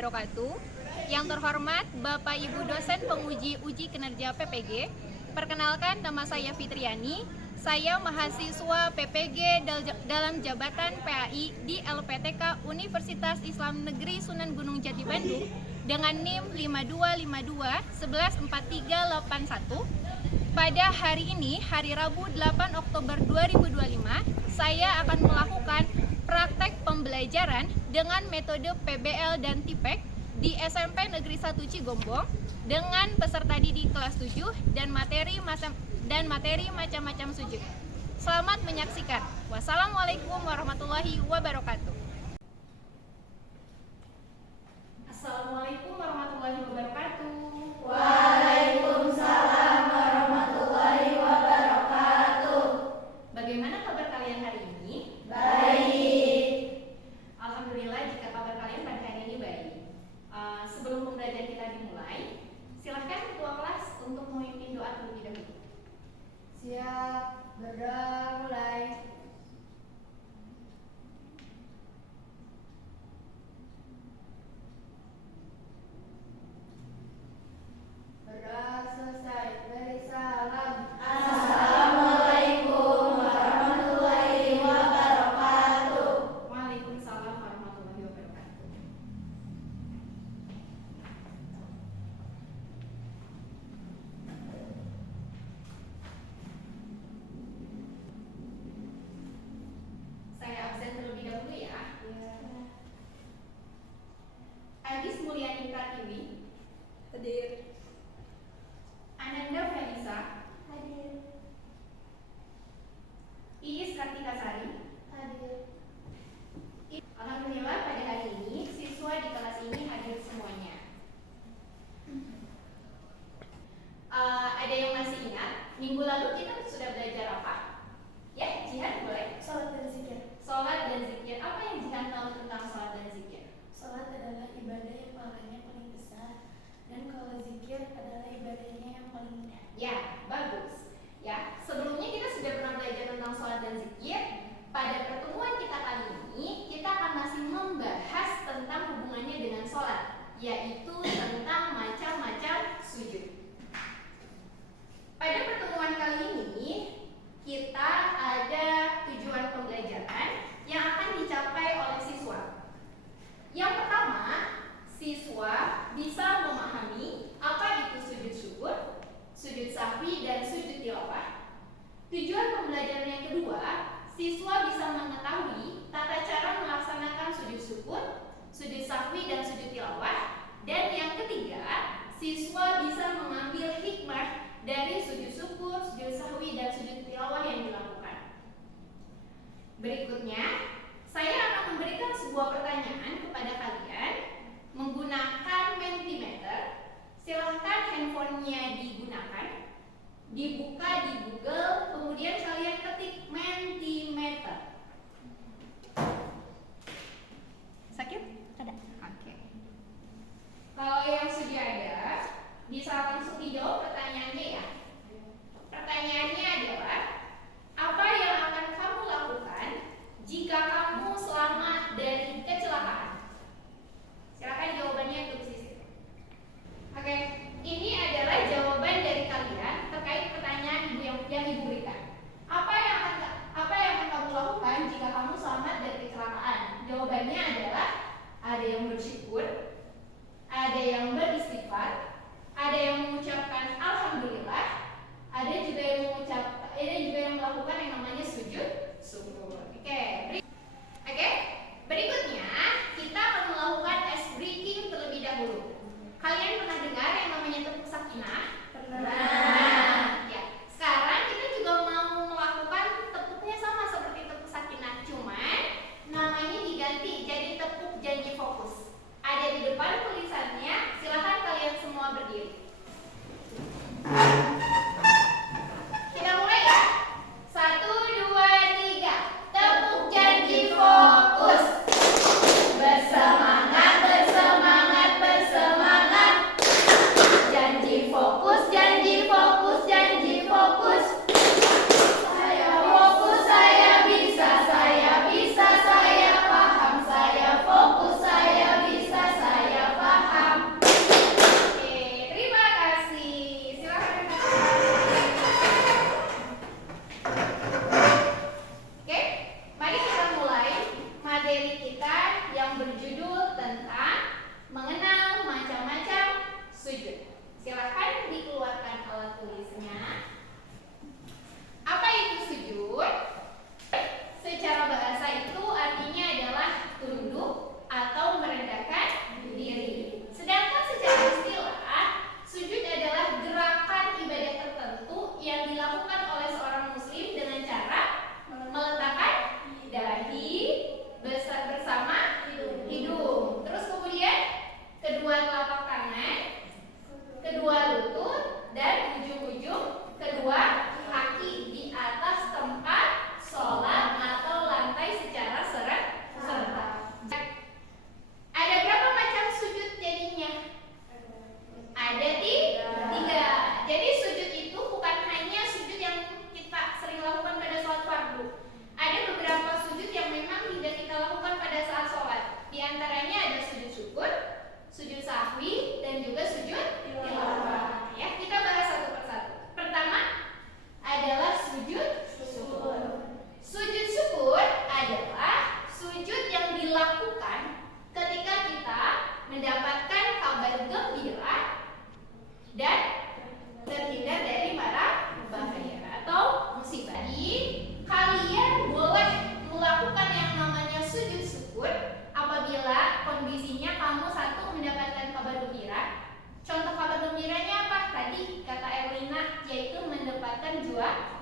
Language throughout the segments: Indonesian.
wabarakatuh. Yang terhormat Bapak Ibu dosen penguji uji kinerja PPG, perkenalkan nama saya Fitriani. Saya mahasiswa PPG dalam jabatan PAI di LPTK Universitas Islam Negeri Sunan Gunung Jati Bandung dengan NIM 5252114381. Pada hari ini, hari Rabu 8 Oktober 2025, saya akan melakukan praktek pembelajaran dengan metode PBL dan TIPEK di SMP Negeri 1 Cigombong dengan peserta didik kelas 7 dan materi macam-macam sujud. Selamat menyaksikan. Wassalamualaikum warahmatullahi wabarakatuh. Assalamualaikum warahmatullahi wabarakatuh. Waalaikumsalam warahmatullahi wabarakatuh. Bagaimana kabar kalian hari ini? Baik. Alhamdulillah jika kabar kalian pada hari ini baik. Sebelum pembelajaran kita dimulai, silahkan ketua kelas untuk memimpin doa terlebih dahulu. Siap, berdoa mulai. Berdoa selesai, beri salam. Assalamualaikum warahmatullahi wabarakatuh. Waalaikumsalam warahmatullahi wabarakatuh. Saya absen terlebih dahulu ya. Agis Mulyani Pratiwi, Hadir. Ananda Felisa, Hadir. Iis Kartika Sari. Hadir. Alhamdulillah pada hari ini siswa di kelas ini hadir semuanya. Ada yang masih ingat minggu lalu kita sudah belajar apa? Ya, Jihan boleh. Salat dan zikir. Sholat dan zikir. Apa yang Jihan tahu tentang sholat dan zikir? Salat adalah ibadah yang pahalanya paling besar, dan kalau zikir adalah ibadahnya yang paling mudah. Ya, bagus. Ya, sebelumnya kita sudah pernah belajar tentang sholat dan zikir. Pada pertemuan kita kali ini, kita akan masih membahas tentang hubungannya dengan sholat, yaitu tentang macam-macam sujud. Pada pertemuan kali ini, kita ada tujuan pembelajaran yang akan dicapai oleh siswa. Yang pertama, siswa bisa memahami apa itu sujud syukur, sujud sahwi, dan sujud tilawah. Tujuan pembelajaran yang kedua, siswa bisa mengetahui tata cara melaksanakan sujud syukur, sujud sahwi, dan sujud tilawah. Dan yang ketiga, siswa bisa mengambil hikmah dari sujud syukur, sujud sahwi, dan sujud tilawah yang dilakukan. Berikutnya, saya akan memberikan sebuah pertanyaan kepada kalian menggunakan Mentimeter. Silahkan handphonenya digunakan, dibuka di Google, kemudian kalian ketik Mentimeter. Sakit? Ada. Oke. Kalau yang sudah ada, bisa langsung dijawab pertanyaannya ya. Pertanyaannya adalah, apa yang akan kamu lakukan jika kamu selamat dari kecelakaan? Silakan jawabannya tulis di situ. Oke, ini adalah jawaban dari kalian terkait pertanyaan yang Ibu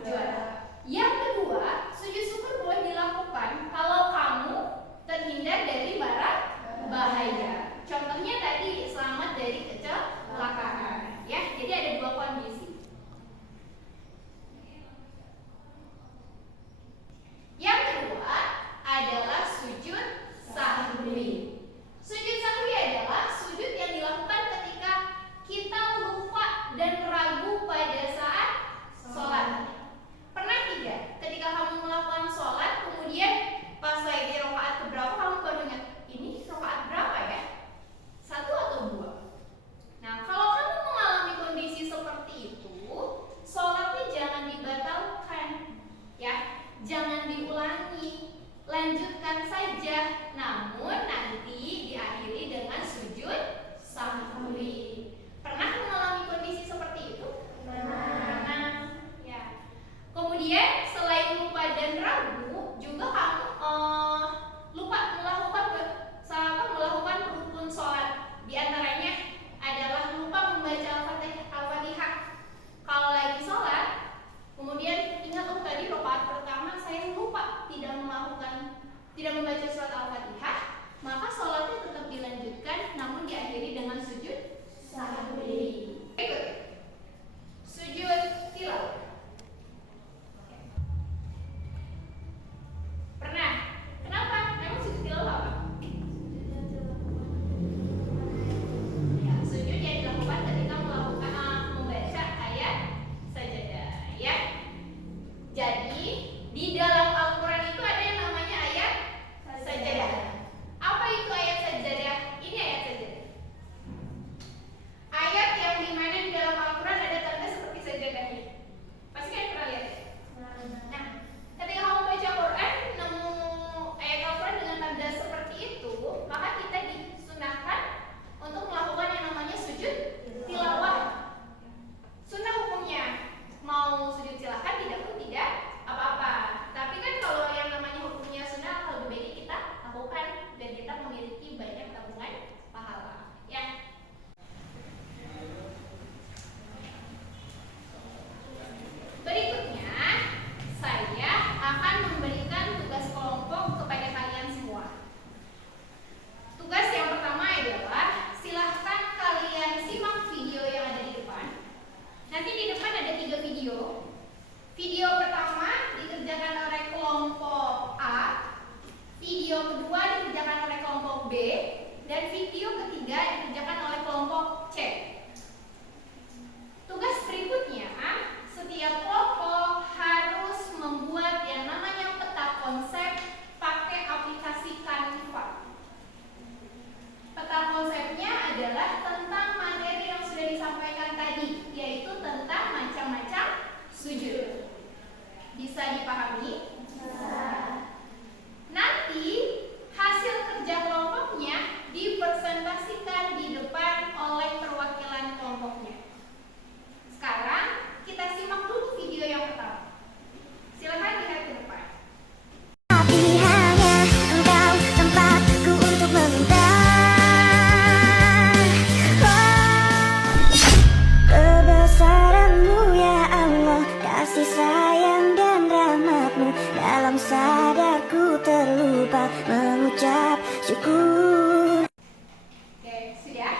juara. Yang kedua, sujud syukur boleh dilakukan kalau kamu terhindar dari bahaya. Contohnya tadi selamat dari kecelakaan, ya. Jadi ada dua kondisi. Yang kedua adalah sujud sahwi. Sujud sahwi adalah sujud yang dilakukan ketika kita lupa dan ragu pada saat sholat. Pernah tidak ketika kamu melakukan sholat, kemudian pas lagi rakaat keberapa kamu baru ingat, ini rakaat berapa ya? 1 atau 2? Nah, kalau kamu mengalami kondisi seperti itu, sholatnya jangan dibatalkan, ya, jangan diulangi, lanjutkan saja. Namun nanti diakhiri dengan sujud sahwi. Pernah mengalami kondisi seperti itu? Pernah. Ya. Kemudian selain lupa dan ragu, juga kamu lupa melakukan rukun sholat. Di antaranya adalah lupa membaca Al-Fatihah. Kalau lagi sholat, kemudian ingat, oh tadi rakaat pertama saya lupa tidak membaca surat Al-Fatihah, maka sholatnya tetap dilanjutkan, namun diakhiri dengan sujud sahwi. Berikut, sujud tilawah. Pernah? Kenapa? Memang sujud tilawah apa? Ya, sujud yang dilakukan ketika membaca ayat sajadah, ya. Jadi di dalam Al-Quran itu ada yang namanya ayat sajadah. Apa itu ayat sajadah? Ini ayat sajadah. Ayat yang dimana di dalam Al-Quran ada tanda seperti sajadah ini. Pasti kan pernah lihat? Nah, ketika kamu baca Quran, nemu ayat Al-Quran dengan tanda seperti itu, maka kita disunahkan untuk melakukan yang namanya sujud tilawah. Sunnah hukumnya, mau sujud silahkan, tidak pun tidak apa-apa. Tapi kan kalau yang namanya hukumnya sunnah, lebih baik kita lakukan dan kita memiliki banyak tabungan pahala, ya. Berikutnya, saya akan memberikan tugas kelompok kepada kalian semua. Tugas yang pertama adalah silahkan kalian simak video yang ada di depan. Nanti di depan ada 3 video. Video pertama dikerjakan oleh kelompok A, video kedua dikerjakan oleh kelompok B, dan video ketiga dikerjakan oleh kelompok C. Tugas berikutnya, setiap kelompok harus membuat yang namanya peta konsep pakai aplikasi Canva. Peta konsepnya adalah tentang materi yang sudah disampaikan tadi, yaitu tentang macam-macam sujud. Bisa dipahami? Bisa. Nanti hasil kerja kelompoknya dipresentasikan di depan oleh perwakilan kelompoknya. Sekarang kita simak dulu video yang pertama. Silakan lihat ke depan. Pilihannya engkau tempatku untuk meminta. Kebesaran-Mu ya Allah, kasih sayang dan rahmat-Mu, dalam sadarku terlupa mengucap syukur. Oke, sudah?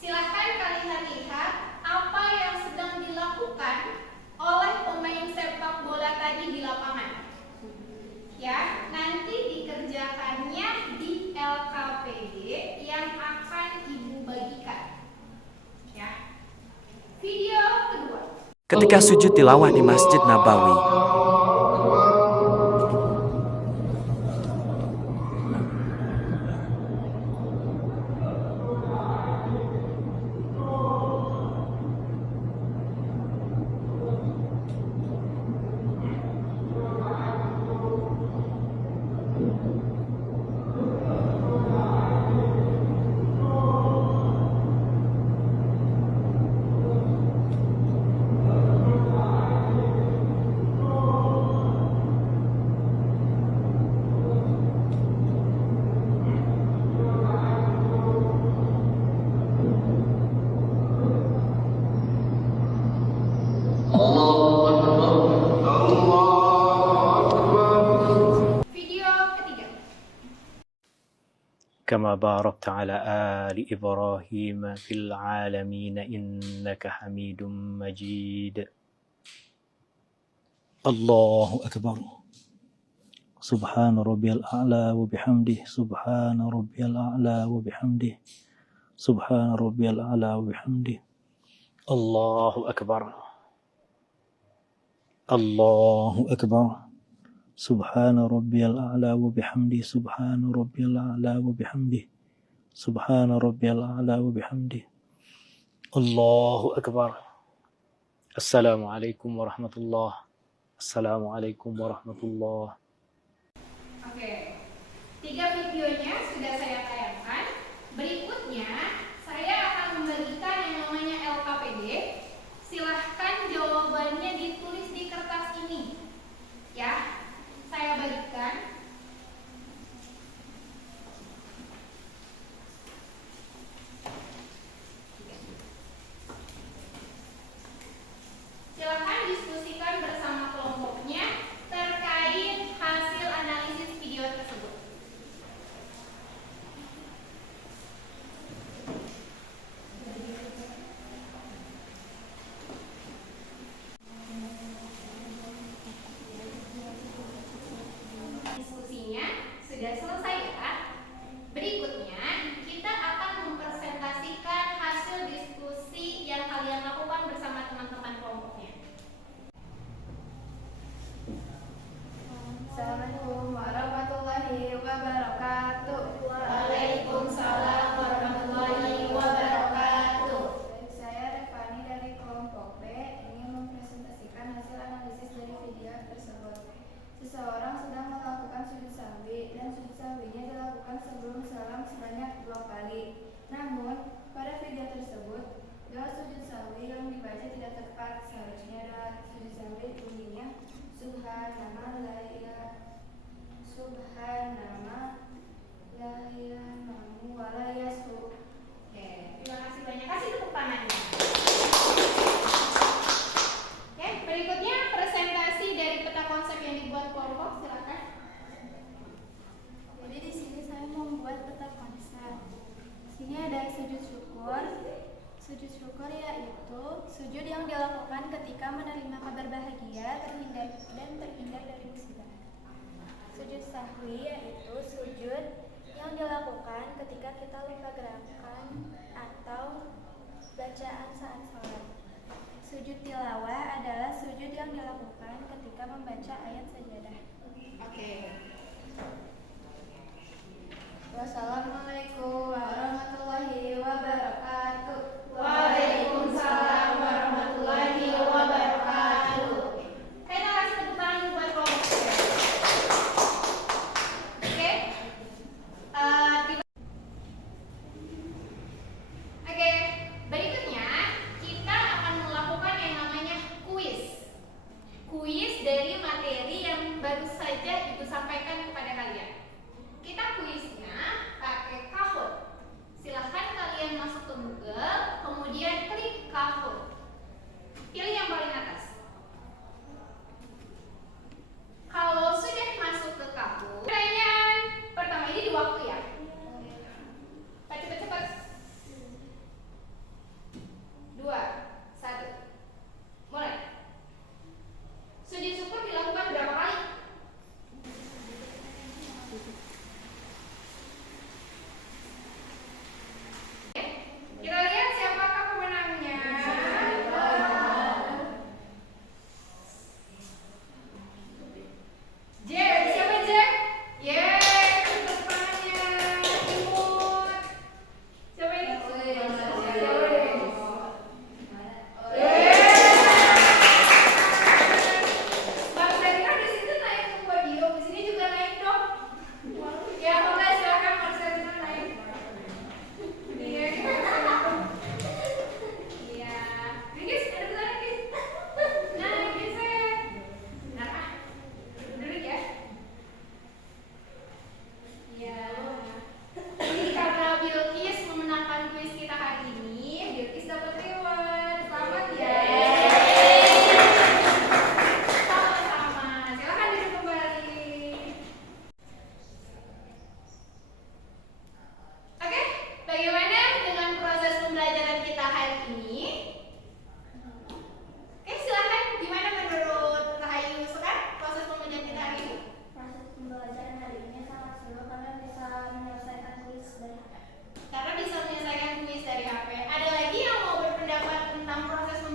Silahkan kalian lihat apa yang sedang dilakukan oleh pemain sepak bola tadi di lapangan. Ya, nanti dikerjakannya di LKPD yang akan Ibu bagikan. Ya. Video kedua. Ketika sujud tilawah di Masjid Nabawi, كما باركت على آل إبراهيم في العالمين إنك حميد مجيد. الله أكبر. سبحان ربي الأعلى وبحمده سبحان ربي الأعلى وبحمده سبحان ربي الأعلى وبحمده. الله أكبر. الله أكبر. سبحان ربي الأعلى وبحمده سبحان ربي الأعلى وبحمده سبحان ربي الأعلى وبحمده. الله أكبر. السلام عليكم ورحمة الله. السلام عليكم ورحمة الله. Oke, 3 videonya sudah saya tayangkan. Berikutnya saya akan membagikan yang namanya LKPD. Silahkan jawabannya ditulis di kertas ini. Ya, saya bagikan. Silahkan diskusikan bersama kelompoknya terkait hasil analisis video tersebut. Diskusinya sudah selesai ya. Berikutnya kita akan mempresentasikan hasil diskusi yang kalian lakukan bersama teman-teman kelompoknya. Assalamualaikum warahmatullahi wabarakatuh. Waalaikumsalam warahmatullahi wabarakatuh. Saya Revani dari kelompok B ingin mempresentasikan hasil analisis dari video tersebut. Seseorang sedang melakukan sujud sahwi dan sujud sahwinya dilakukan sebelum salam sebanyak 2 kali. Namun pada video tersebut doa sujud sahwi yang dibaca tidak tepat. Seharusnya doa sujud sahwi bunyinya Subhanallah la ilaha wa la yasu. Oke, terima kasih banyak. Kasih tepuk tangannya. Oke, berikutnya presentasi dari peta konsep yang dibuat kelompok. Silakan. Jadi di sini saya membuat peta konsep. Sini ada sujud syukur. Sujud syukur yaitu sujud yang dilakukan ketika menerima kabar bahagia dan terhindar dari musibah. Sujud sahwi yaitu sujud yang dilakukan ketika kita lupa gerakan atau bacaan saat sholat. Sujud tilawah adalah sujud yang dilakukan ketika membaca ayat sajadah. Oke. Wassalamualaikum warahmatullahi wabarakatuh. Waalaikumsalam warahmatullahi wabarakatuh. Kita kasih tepuk tangan buat kelompok saya. Oke. Oke, berikutnya kita akan melakukan yang namanya kuis. Kuis dari materi yang baru saja Ibu sampaikan kepada kalian. Kita kuisnya pakai Kahoot.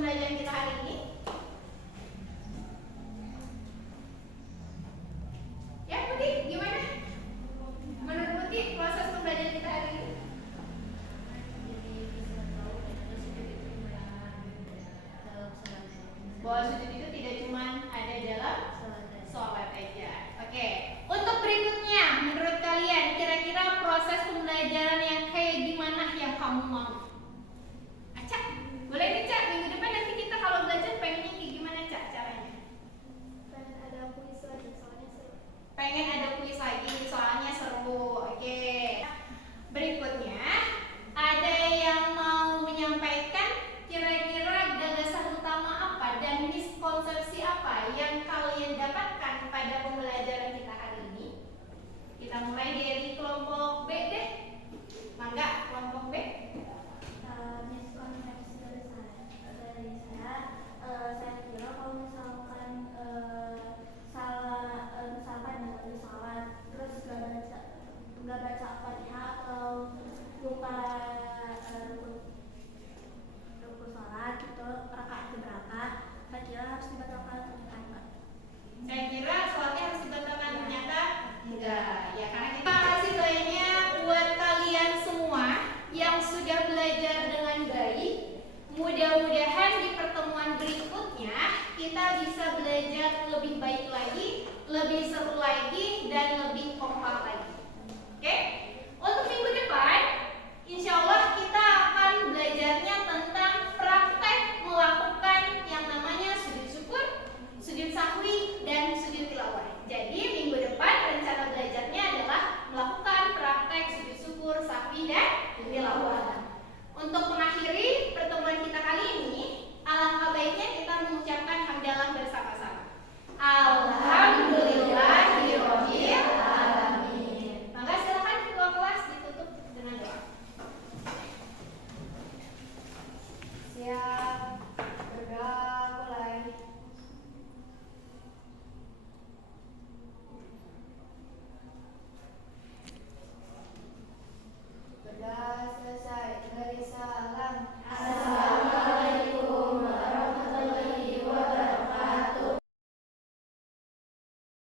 pembelajaran kita hari ini? Ya, Putih, gimana? Menurut Putih, proses pembelajaran kita hari ini? Bahwa sujud itu tidak cuma ada dalam sholat aja. Oke, untuk berikutnya, menurut kalian kira-kira proses pembelajaran yang kayak gimana yang kamu mau? Acak, boleh nih Cak, minggu depan nanti kita kalau belajar pengennya kayak gimana Cak caranya? Pengen ada kuis lagi, soalnya seru. Pengen ada kuis lagi, soalnya seru. Oke. Berikutnya, ada yang mau menyampaikan kira-kira gagasan utama apa dan miskonsepsi apa yang kalian dapatkan pada pembelajaran kita hari ini? Kita mulai dari kelompok B deh. Mangga, kelompok B. Miskonsepsi dari saya, saya kira kalau misalkan misalkan dari salat terus nggak baca Fatihah atau lupa ruku salat itu rakaat keberapa, saya kira harus dibatalkan pernikahan Pak. Saya kira sholatnya harus dibatalkan, ternyata enggak. Ya karena kita kasih banyak buat kalian semua yang sudah belajar dengan baik. Mudah-mudahan di pertemuan berikutnya kita bisa belajar lebih baik lagi, lebih seru lagi, dan